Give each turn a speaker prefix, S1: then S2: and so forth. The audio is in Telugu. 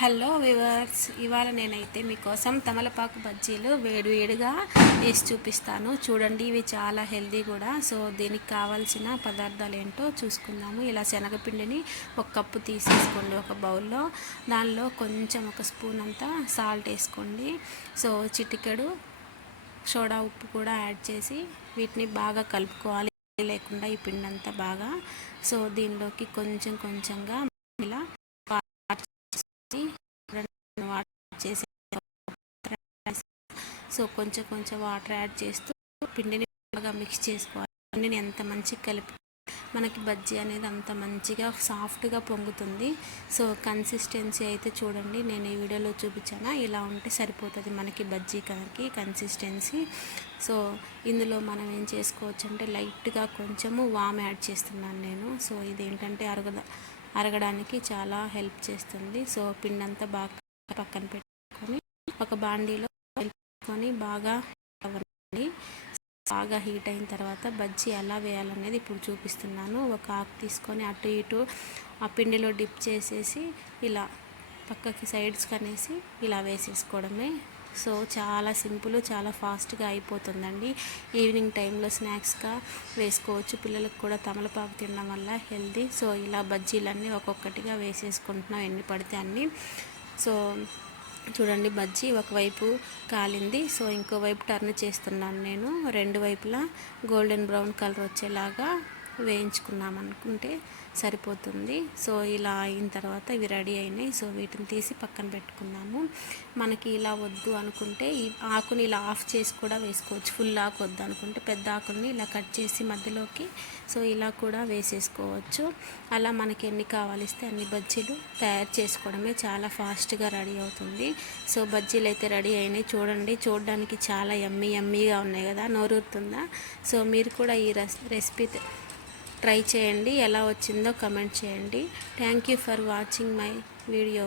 S1: హలో వివర్స్ ఇవాళ నేనైతే మీకోసం తమలపాకు బజ్జీలు వేడి వేడిగా వేసి చూపిస్తాను. చూడండి ఇవి చాలా హెల్దీ కూడా. సో దీనికి కావాల్సిన పదార్థాలు ఏంటో చూసుకుందాము. ఇలా శనగపిండిని ఒక కప్పు తీసేసుకోండి ఒక బౌల్లో. దానిలో కొంచెం ఒక స్పూన్ అంతా సాల్ట్ వేసుకోండి. సో చిటికెడు సోడా ఉప్పు కూడా యాడ్ చేసి వీటిని బాగా కలుపుకోవాలి. లేకుండా ఈ పిండి అంతా బాగా. సో దీనిలోకి కొంచెం కొంచెంగా ఇలా వాటర్ చేసి సో కొంచెం కొంచెం వాటర్ యాడ్ చేస్తూ పిండిని బాగా మిక్స్ చేసుకోవాలి. పిండిని ఎంత మంచిగా కలిపి మనకి బజ్జీ అనేది అంత మంచిగా సాఫ్ట్గా పొంగుతుంది. సో కన్సిస్టెన్సీ అయితే చూడండి నేను ఈ వీడియోలో చూపించాను? ఇలా ఉంటే సరిపోతుంది మనకి బజ్జీ కనుక కన్సిస్టెన్సీ సో ఇందులో మనం ఏం చేసుకోవచ్చు అంటే లైట్గా కొంచెము వామ్ యాడ్ చేస్తున్నాను నేను. సో ఇదేంటంటే అరగద అరగడానికి చాలా హెల్ప్ చేస్తుంది. సో పిండి అంతా బాగా పక్కన పెట్టుకొని ఒక బాండీలో పెట్టుకొని బాగా అవ్వండి. బాగా హీట్ అయిన తర్వాత బజ్జీ ఎలా వేయాలనేది ఇప్పుడు చూపిస్తున్నాను. ఒక ఆకు తీసుకొని అటు ఇటు ఆ పిండిలో డిప్ చేసేసి ఇలా పక్కకి సైడ్స్ కనేసి ఇలా వేసేసుకోవడమే సో చాలా సింపుల్ చాలా ఫాస్ట్గా అయిపోతుందండి. ఈవినింగ్ టైంలో స్నాక్స్గా వేసుకోవచ్చు. పిల్లలకు కూడా తమలపాకు తినడం వల్ల హెల్దీ సో ఇలా బజ్జీలన్నీ ఒక్కొక్కటిగా వేసేసుకుంటున్నాం. ఎన్ని పడితే అన్నీ. సో చూడండి బజ్జీ ఒకవైపు కాలింది. సో ఇంకోవైపు టర్న్ చేస్తున్నాను నేను. రెండు వైపులా గోల్డెన్ బ్రౌన్ కలర్ వచ్చేలాగా వేయించుకున్నాం అనుకుంటే సరిపోతుంది. సో ఇలా అయిన తర్వాత ఇవి రెడీ అయినాయి. సో వీటిని తీసి పక్కన పెట్టుకున్నాము. మనకి ఇలా వద్దు అనుకుంటే ఈ ఆకుని ఇలా ఆఫ్ చేసి కూడా వేసుకోవచ్చు. ఫుల్ ఆకు వద్దు అనుకుంటే పెద్ద ఆకుని ఇలా కట్ చేసి మధ్యలోకి సో ఇలా కూడా వేసేసుకోవచ్చు. అలా మనకి ఎన్ని కావాలిస్తే అన్ని బజ్జీలు తయారు చేసుకోవడమే చాలా ఫాస్ట్గా రెడీ అవుతుంది. సో బజ్జీలు అయితే రెడీ అయినాయి. చూడండి చూడడానికి చాలా ఎమ్మీ ఎమ్మీగా ఉన్నాయి కదా నోరూరుతుందా? సో మీరు కూడా ఈ రెసిపీ ట్రై చేయండి ఎలా వచ్చిందో కమెంట్ చేయండి. Thank you for watching my video